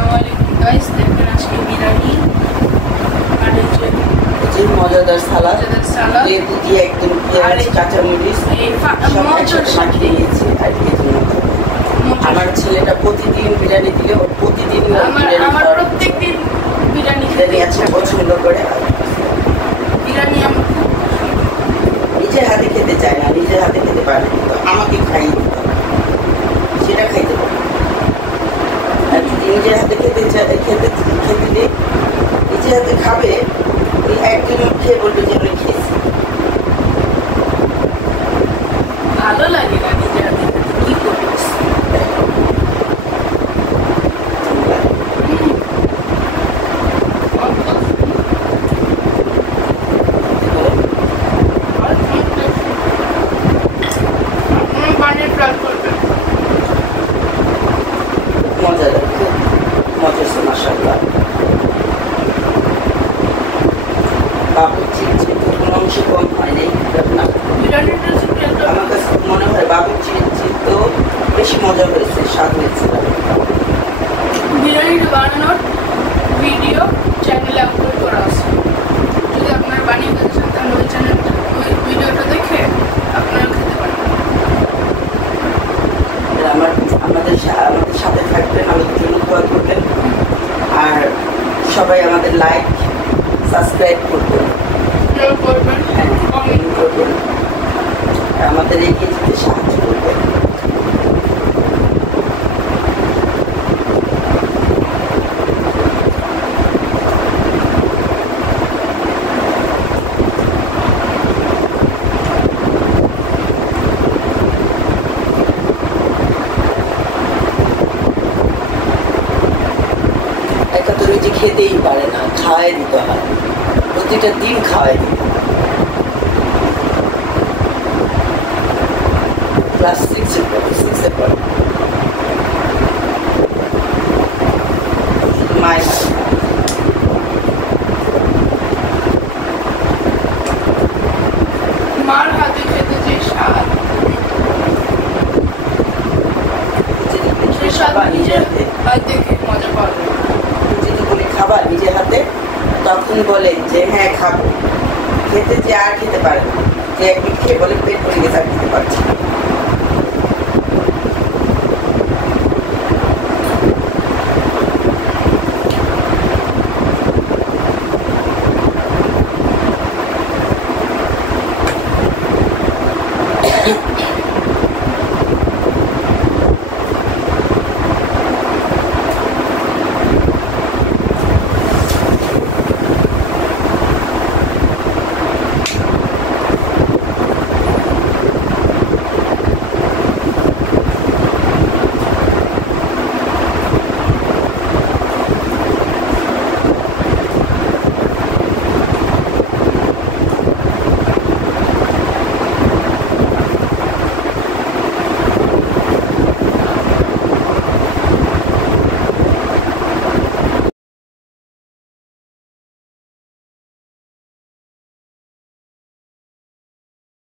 আসসালামু আলাইকুম গাইস, দেখেন আজকে বিরিয়ানি আর হচ্ছে যে মজাদার সালাদ সালাদ লেবু দিয়ে একদম পেঁয়াজ কাঁচামরিচ সব একসাথে মাখিয়ে নিয়েছি আর কি জন্য আমার ছেলেটা প্রতিদিন বিরিয়ানি দিলে ও প্রতিদিন আমার প্রত্যেকদিন বিরিয়ানি আছে পছন্দ করে বিরিয়ানি আমার নিজের হাতে খেতে চায় না, নিজের হাতে খেতে পারে কিন্তু আমাকে খাইয়ে দিতে হবে, সেটা খাইতে পারে। আর যদি নিজের হাতে খেতে দিই নিজের হাতে খাবে, ওই একদিন খেয়ে বলবে যে আমি খেয়েছি। ভালো লাগে না নিজের হাতে কি করবো। মজা লাগছে, মজা হচ্ছে মাশাআল্লাহ। বাবুর্চির চেয়ে কোনো অংশ কম হয় নাই না, আমার কাছে মনে হয় বাবুর্চির চেয়ে তো বেশি মজা হয়েছে, স্বাদ হয়েছে। বিরিয়ানিটা বানানোর ভিডিও চ্যানেলে আপলোড করা আছে, যদি আপনারা বানিয়ে খেতে চান তাহলে ওই চ্যানেলটা ওই ভিডিওটা দেখে আপনারা খেতে পারেন। আমাদের সাথে থাকবেন, আমাদের জন্য দোয়া করবেন, আর সবাই আমাদের লাইক সাবস্ক্রাইব করবেন, কমেন্ট করবেন, আমাদের এগিয়ে যেতে সাহায্য করবেন। যে খেতেই পারে না, খাওয়াই দিতে হয়, প্রতিটা দিন খাওয়াই দিতে হয়। ক্লাস 6-এ পড়ে মায়ের মার হাতে খেতে যে স্বাদ, নিজের হাতে মজা পাওয়া যায়। যদি বলি খাবার নিজের হাতে, তখন বলে যে হ্যাঁ খাবো, খেতে যে আর খেতে পারে না, যে একদিন খেয়ে বলে পেট ভরে গেছে আর খেতে পারছি না।